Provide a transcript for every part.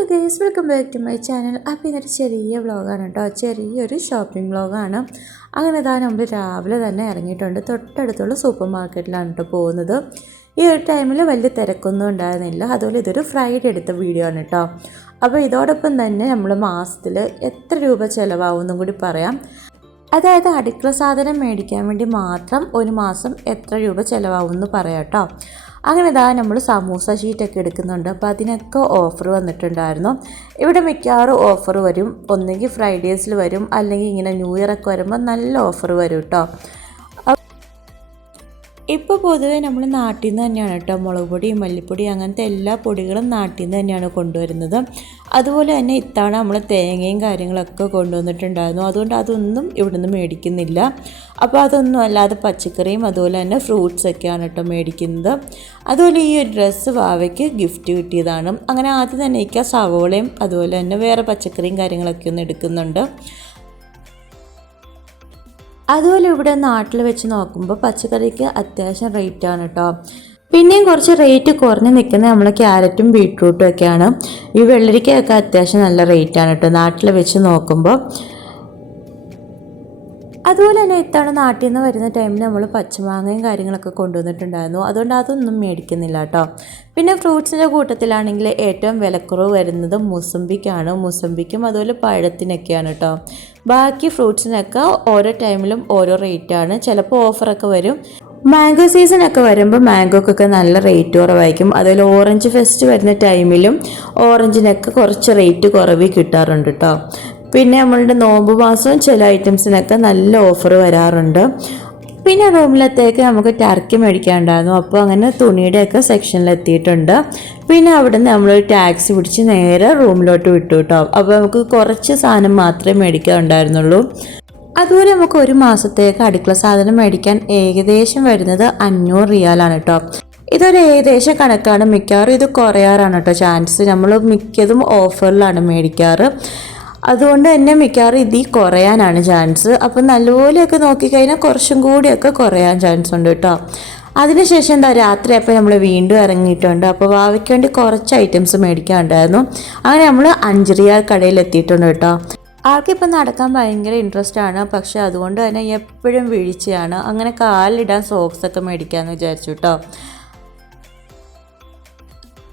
Hello guys, welcome back to my channel. അപ്പോൾ ഇതൊരു ചെറിയ വ്ളോഗാണ് കേട്ടോ, ചെറിയൊരു ഷോപ്പിംഗ് വ്ളോഗാണ്. അങ്ങനെ ഇതാ നമ്മൾ രാവിലെ തന്നെ ഇറങ്ങിയിട്ടുണ്ട്. തൊട്ടടുത്തുള്ള സൂപ്പർ മാർക്കറ്റിലാണ് കേട്ടോ പോകുന്നത്. ഈ ഒരു ടൈമിൽ വലിയ തിരക്കൊന്നും ഉണ്ടായിരുന്നില്ല. അതുപോലെ ഇതൊരു ഫ്രൈഡേ എടുത്ത വീഡിയോ ആണ് കേട്ടോ. അപ്പോൾ ഇതോടൊപ്പം തന്നെ നമ്മൾ മാസത്തിൽ എത്ര രൂപ ചിലവാകുമെന്നും കൂടി പറയാം. അതായത് അടുക്കള സാധനം മേടിക്കാൻ വേണ്ടി മാത്രം ഒരു മാസം എത്ര രൂപ ചിലവാകുമെന്ന് പറയാം കേട്ടോ. അങ്ങനെ ഇതാ നമ്മൾ സമൂസ ഷീറ്റൊക്കെ എടുക്കുന്നുണ്ട്. അപ്പോൾ അതിനൊക്കെ ഓഫർ വന്നിട്ടുണ്ടായിരുന്നു. ഇവിടെ മിക്കവാറും ഓഫർ വരും, ഒന്നെങ്കിൽ ഫ്രൈഡേസിൽ വരും, അല്ലെങ്കിൽ ഇങ്ങനെ ന്യൂ ഇയർ ഒക്കെ വരുമ്പോൾ നല്ല ഓഫർ വരും കേട്ടോ. ഇപ്പോൾ പൊതുവെ നമ്മൾ നാട്ടിൽ നിന്ന് തന്നെയാണ് കേട്ടോ മുളക് പൊടി, മല്ലിപ്പൊടി, അങ്ങനത്തെ എല്ലാ പൊടികളും നാട്ടിൽ നിന്ന് തന്നെയാണ് കൊണ്ടുവരുന്നത്. അതുപോലെ തന്നെ ഇത്തവണ നമ്മൾ തേങ്ങയും കാര്യങ്ങളൊക്കെ കൊണ്ടുവന്നിട്ടുണ്ടായിരുന്നു. അതുകൊണ്ട് അതൊന്നും ഇവിടുന്ന് മേടിക്കുന്നില്ല. അപ്പോൾ അതൊന്നും അല്ലാതെ പച്ചക്കറിയും അതുപോലെ തന്നെ ഫ്രൂട്ട്സൊക്കെയാണ് കേട്ടോ മേടിക്കുന്നത്. അതുപോലെ ഈ ഒരു ഡ്രസ്സ് വാവയ്ക്ക് ഗിഫ്റ്റ് കിട്ടിയതാണ്. അങ്ങനെ ആദ്യം തന്നെ എനിക്ക് സവോളയും അതുപോലെ തന്നെ വേറെ പച്ചക്കറിയും കാര്യങ്ങളൊക്കെ ഒന്ന് എടുക്കുന്നുണ്ട്. അതുപോലെ ഇവിടെ നാട്ടിൽ വെച്ച് നോക്കുമ്പോൾ പച്ചക്കറിക്ക് അത്യാവശ്യം റേറ്റാണ് കേട്ടോ. പിന്നെയും കുറച്ച് റേറ്റ് കുറഞ്ഞ് നിൽക്കുന്നത് നമ്മൾ ക്യാരറ്റും ബീട്രൂട്ടും ഒക്കെയാണ്. ഈ വെള്ളരിക്കയൊക്കെ അത്യാവശ്യം നല്ല റേറ്റാണ് കേട്ടോ നാട്ടിൽ വെച്ച് നോക്കുമ്പോൾ. അതുപോലെ തന്നെ ഇത്തവണ നാട്ടിൽ നിന്ന് വരുന്ന ടൈമിൽ നമ്മൾ പച്ചമാങ്ങയും കാര്യങ്ങളൊക്കെ കൊണ്ടുവന്നിട്ടുണ്ടായിരുന്നു. അതുകൊണ്ട് അതൊന്നും മേടിക്കുന്നില്ല കേട്ടോ. പിന്നെ ഫ്രൂട്ട്സിൻ്റെ കൂട്ടത്തിലാണെങ്കിൽ ഏറ്റവും വിലക്കുറവ് വരുന്നത് മുസമ്പിക്കാണ്. മുസമ്പിക്കും അതുപോലെ പഴത്തിനൊക്കെയാണ് കേട്ടോ. ബാക്കി ഫ്രൂട്ട്സിനൊക്കെ ഓരോ ടൈമിലും ഓരോ റേറ്റാണ്. ചിലപ്പോൾ ഓഫറൊക്കെ വരും. മാംഗോ സീസണൊക്കെ വരുമ്പോൾ മാംഗോക്കൊക്കെ നല്ല റേറ്റ് കുറവായിരിക്കും. അതുപോലെ ഓറഞ്ച് ഫെസ്റ്റ് വരുന്ന ടൈമിലും ഓറഞ്ചിനൊക്കെ കുറച്ച് റേറ്റ് കുറവ് കിട്ടാറുണ്ട് കേട്ടോ. പിന്നെ നമ്മളുടെ നോമ്പ് മാസവും ചില ഐറ്റംസിനൊക്കെ നല്ല ഓഫർ വരാറുണ്ട്. പിന്നെ റൂമിലത്തേക്ക് നമുക്ക് ടർക്കി മേടിക്കാനുണ്ടായിരുന്നു. അപ്പോൾ അങ്ങനെ തുണിയുടെയൊക്കെ സെക്ഷനിലെത്തിയിട്ടുണ്ട്. പിന്നെ അവിടെ നിന്ന് നമ്മളൊരു ടാക്സി പിടിച്ച് നേരെ റൂമിലോട്ട് വിട്ടു കേട്ടോ. അപ്പോൾ നമുക്ക് കുറച്ച് സാധനം മാത്രമേ മേടിക്കാനുണ്ടായിരുന്നുള്ളൂ. അതുപോലെ നമുക്ക് ഒരു മാസത്തേക്ക് അടുക്കള സാധനം മേടിക്കാൻ ഏകദേശം വരുന്നത് 500 റിയാലാണ് കേട്ടോ. ഇതൊരു ഏകദേശ കണക്കാണ്. മിക്കവാറും ഇത് കുറയാറാണ് കേട്ടോ ചാൻസ്. നമ്മൾ മിക്കതും ഓഫറിലാണ് മേടിക്കാറ്. അതുകൊണ്ട് തന്നെ മിക്കവാറും ഇതിൽ കുറയാനാണ് ചാൻസ്. അപ്പം നല്ലപോലെയൊക്കെ നോക്കിക്കഴിഞ്ഞാൽ കുറച്ചും കൂടിയൊക്കെ കുറയാൻ ചാൻസ് ഉണ്ട് കേട്ടോ. അതിനുശേഷം എന്താ രാത്രി അപ്പോൾ നമ്മൾ വീണ്ടും ഇറങ്ങിയിട്ടുണ്ട്. അപ്പോൾ വാവയ്ക്ക് വേണ്ടി കുറച്ച് ഐറ്റംസ് മേടിക്കാനുണ്ടായിരുന്നു. അങ്ങനെ നമ്മൾ 5 റിയാൽ കടയിൽ എത്തിയിട്ടുണ്ട് കേട്ടോ. ആൾക്കിപ്പോൾ നടക്കാൻ ഭയങ്കര ഇൻട്രസ്റ്റ് ആണ്. പക്ഷെ അതുകൊണ്ട് തന്നെ എപ്പോഴും വീഴ്ചയാണ്. അങ്ങനെ കാലിടാൻ സോക്സൊക്കെ മേടിക്കാമെന്ന് വിചാരിച്ചു കേട്ടോ.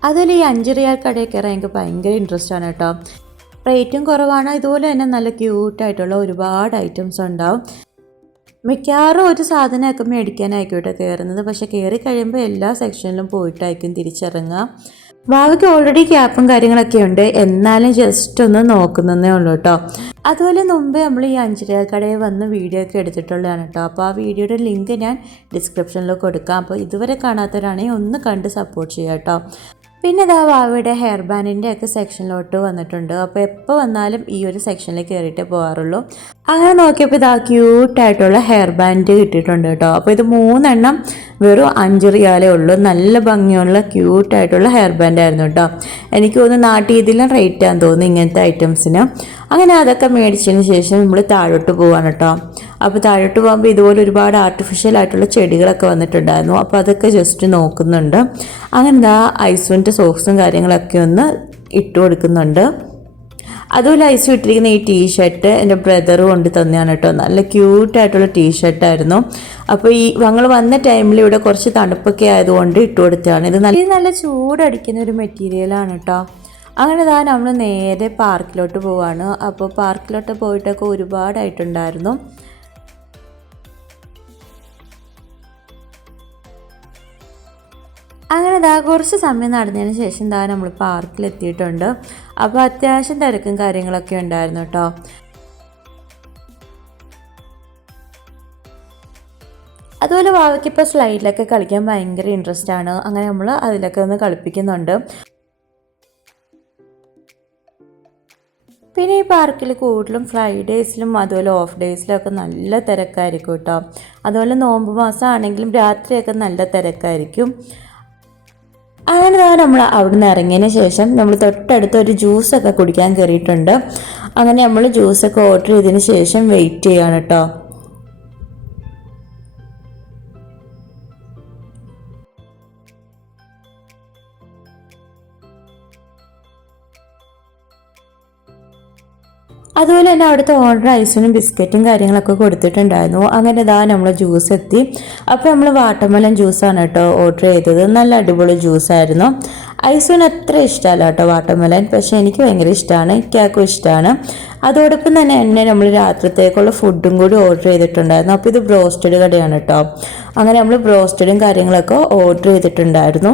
അതുപോലെ ഈ 5 റിയാൽ കടയിൽ കയറാൻ എനിക്ക് ഭയങ്കര ഇൻട്രസ്റ്റ് ആണ് കേട്ടോ. റേറ്റും കുറവാണ്. ഇതുപോലെ തന്നെ നല്ല ക്യൂട്ടായിട്ടുള്ള ഒരുപാട് ഐറ്റംസ് ഉണ്ടാവും. മിക്കവാറും ഒരു സാധനമൊക്കെ മേടിക്കാനായിക്കോട്ടെ കയറുന്നത്. പക്ഷെ കയറി കഴിയുമ്പോൾ എല്ലാ സെക്ഷനിലും പോയിട്ടായിരിക്കും തിരിച്ചിറങ്ങുക. വാവയ്ക്ക് ഓൾറെഡി ക്യാപ്പും കാര്യങ്ങളൊക്കെ ഉണ്ട്. എന്നാലും ജസ്റ്റ് ഒന്ന് നോക്കുന്നതേ ഉള്ളൂ കേട്ടോ. അതുപോലെ മുമ്പേ നമ്മൾ ഈ 5 റിയാൽ കടയിൽ വന്ന് വീഡിയോ ഒക്കെ എടുത്തിട്ടുള്ളതാണ് കേട്ടോ. അപ്പോൾ ആ വീഡിയോയുടെ ലിങ്ക് ഞാൻ ഡിസ്ക്രിപ്ഷനിൽ കൊടുക്കാം. അപ്പോൾ ഇതുവരെ കാണാത്തവരാണെങ്കിൽ ഒന്ന് കണ്ട് സപ്പോർട്ട് ചെയ്യാം കേട്ടോ. പിന്നെ ഇതാ വാവയുടെ ഹെയർ ബാൻഡിൻ്റെ ഒക്കെ സെക്ഷനിലോട്ട് വന്നിട്ടുണ്ട്. അപ്പോൾ എപ്പോൾ വന്നാലും ഈ ഒരു സെക്ഷനിൽ കയറിയിട്ടേ പോകാറുള്ളൂ. അങ്ങനെ നോക്കിയപ്പോൾ ഇതാ ക്യൂട്ടായിട്ടുള്ള ഹെയർ ബാൻഡ് കിട്ടിയിട്ടുണ്ട് കേട്ടോ. അപ്പോൾ ഇത് 3 എണ്ണം വെറും 5 റിയാലേ ഉള്ളൂ. നല്ല ഭംഗിയുള്ള ക്യൂട്ടായിട്ടുള്ള ഹെയർ ബാൻഡ് ആയിരുന്നു കേട്ടോ. എനിക്ക് തോന്നുന്നു നാട്ടിൽ ഇതിലും റേറ്റാന്ന് തോന്നുന്നു ഇങ്ങനത്തെ ഐറ്റംസിന്. അങ്ങനെ അതൊക്കെ മേടിച്ചതിന് ശേഷം നമ്മൾ താഴോട്ട് പോവാണ് കേട്ടോ. അപ്പോൾ താഴോട്ട് പോകുമ്പോൾ ഇതുപോലെ ഒരുപാട് ആർട്ടിഫിഷ്യൽ ആയിട്ടുള്ള ചെടികളൊക്കെ വന്നിട്ടുണ്ടായിരുന്നു. അപ്പോൾ അതൊക്കെ ജസ്റ്റ് നോക്കുന്നുണ്ട്. അങ്ങനെ എന്താ ഐസ്വിൻ്റെ സോക്സും കാര്യങ്ങളൊക്കെ ഒന്ന് ഇട്ട് കൊടുക്കുന്നുണ്ട്. അതുപോലെ ഐസ് ഇട്ടിരിക്കുന്ന ഈ ടീഷർട്ട് എൻ്റെ ബ്രദർ കൊണ്ട് തന്നെയാണ് കേട്ടോ. നല്ല ക്യൂട്ടായിട്ടുള്ള ടീഷർട്ടായിരുന്നു. അപ്പോൾ ഈ ഞങ്ങൾ വന്ന ടൈമിൽ ഇവിടെ കുറച്ച് തണുപ്പൊക്കെ ആയതുകൊണ്ട് ഇട്ട് കൊടുത്തതാണ്. ഇത് നല്ല ചൂടടിക്കുന്ന ഒരു മെറ്റീരിയലാണ് കേട്ടോ. അങ്ങനെ ഇതാ നമ്മൾ നേരെ പാർക്കിലോട്ട് പോവാണ്. അപ്പോൾ പാർക്കിലോട്ട് പോയിട്ടൊക്കെ ഒരുപാടായിട്ടുണ്ടായിരുന്നു. അങ്ങനെ ഇതാ കുറച്ച് സമയം നടന്നതിന് ശേഷം ഇതാ നമ്മൾ പാർക്കിലെത്തിയിട്ടുണ്ട്. അപ്പോൾ അത്യാവശ്യം തിരക്കും കാര്യങ്ങളൊക്കെ ഉണ്ടായിരുന്നു കേട്ടോ. അതുപോലെ വാവയ്ക്ക് ഇപ്പോൾ സ്ലൈഡിലൊക്കെ കളിക്കാൻ ഭയങ്കര ഇൻട്രസ്റ്റ് ആണ്. അങ്ങനെ നമ്മൾ അതിലൊക്കെ ഒന്ന് കളിപ്പിക്കുന്നുണ്ട്. പിന്നെ ഈ പാർക്കിൽ കൂടുതലും ഫ്രൈഡേസിലും അതുപോലെ ഓഫ് ഡേയ്സിലൊക്കെ നല്ല തിരക്കായിരിക്കും കേട്ടോ. അതുപോലെ നോമ്പ് മാസം ആണെങ്കിലും രാത്രിയൊക്കെ നല്ല തിരക്കായിരിക്കും. അങ്ങനെ നമ്മൾ അവിടെ നിന്ന് ഇറങ്ങിയതിന് ശേഷം നമ്മൾ തൊട്ടടുത്ത് ഒരു ജ്യൂസൊക്കെ കുടിക്കാൻ കയറിയിട്ടുണ്ട്. അങ്ങനെ നമ്മൾ ജ്യൂസൊക്കെ ഓർഡർ ചെയ്തതിന് ശേഷം വെയിറ്റ് ചെയ്യാണ് കേട്ടോ. അതുപോലെ തന്നെ അവിടുത്തെ ഓർഡർ ഐസിനും ബിസ്ക്കറ്റും കാര്യങ്ങളൊക്കെ കൊടുത്തിട്ടുണ്ടായിരുന്നു. അങ്ങനെ ഇതാ നമ്മൾ ജ്യൂസ് എത്തി. അപ്പോൾ നമ്മൾ വാട്ടർമെലൺ ജ്യൂസാണ് കേട്ടോ ഓർഡർ ചെയ്തത്. നല്ല അടിപൊളി ജ്യൂസായിരുന്നു. ഐസിന് അത്ര ഇഷ്ടമല്ല കേട്ടോ വാട്ടർമെലൺ, പക്ഷേ എനിക്ക് ഭയങ്കര ഇഷ്ടമാണ്, ഇക്കാക്കും ഇഷ്ടമാണ്. അതോടൊപ്പം തന്നെ നമ്മൾ രാത്രിത്തേക്കുള്ള ഫുഡും കൂടി ഓർഡർ ചെയ്തിട്ടുണ്ടായിരുന്നു. അപ്പോൾ ഇത് ബ്രോസ്റ്റഡ് കടയാണ് കേട്ടോ. അങ്ങനെ നമ്മൾ ബ്രോസ്റ്റഡും കാര്യങ്ങളൊക്കെ ഓർഡർ ചെയ്തിട്ടുണ്ടായിരുന്നു.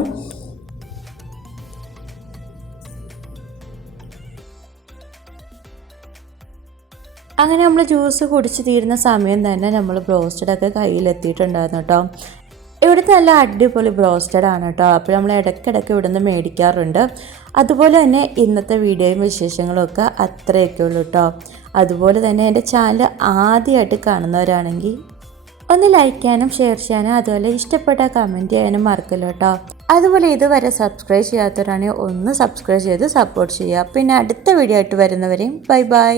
അങ്ങനെ നമ്മൾ ജ്യൂസ് കുടിച്ച് തീരുന്ന സമയം തന്നെ നമ്മൾ ബ്രോസ്റ്റഡൊക്കെ കയ്യിലെത്തിയിട്ടുണ്ടായിരുന്നു കേട്ടോ. ഇവിടുത്തെ നല്ല അടിപൊളി ബ്രോസ്റ്റഡ് ആണ് കേട്ടോ. അപ്പോൾ നമ്മൾ ഇടയ്ക്കിടയ്ക്ക് ഇവിടുന്ന് മേടിക്കാറുണ്ട്. അതുപോലെ തന്നെ ഇന്നത്തെ വീഡിയോയും വിശേഷങ്ങളും ഒക്കെ അത്രയൊക്കെ ഉള്ളൂ കേട്ടോ. അതുപോലെ തന്നെ എൻ്റെ ചാനൽ ആദ്യമായിട്ട് കാണുന്നവരാണെങ്കിൽ ഒന്ന് ലൈക്ക് ചെയ്യാനും ഷെയർ ചെയ്യാനും അതുപോലെ ഇഷ്ടപ്പെട്ട കമൻറ്റ് ചെയ്യാനും മറക്കല്ലോ കേട്ടോ. അതുപോലെ ഇതുവരെ സബ്സ്ക്രൈബ് ചെയ്യാത്തവരാണെങ്കിൽ ഒന്ന് സബ്സ്ക്രൈബ് ചെയ്ത് സപ്പോർട്ട് ചെയ്യുക. പിന്നെ അടുത്ത വീഡിയോ ആയിട്ട് വരുന്നവരെയും ബൈ ബൈ.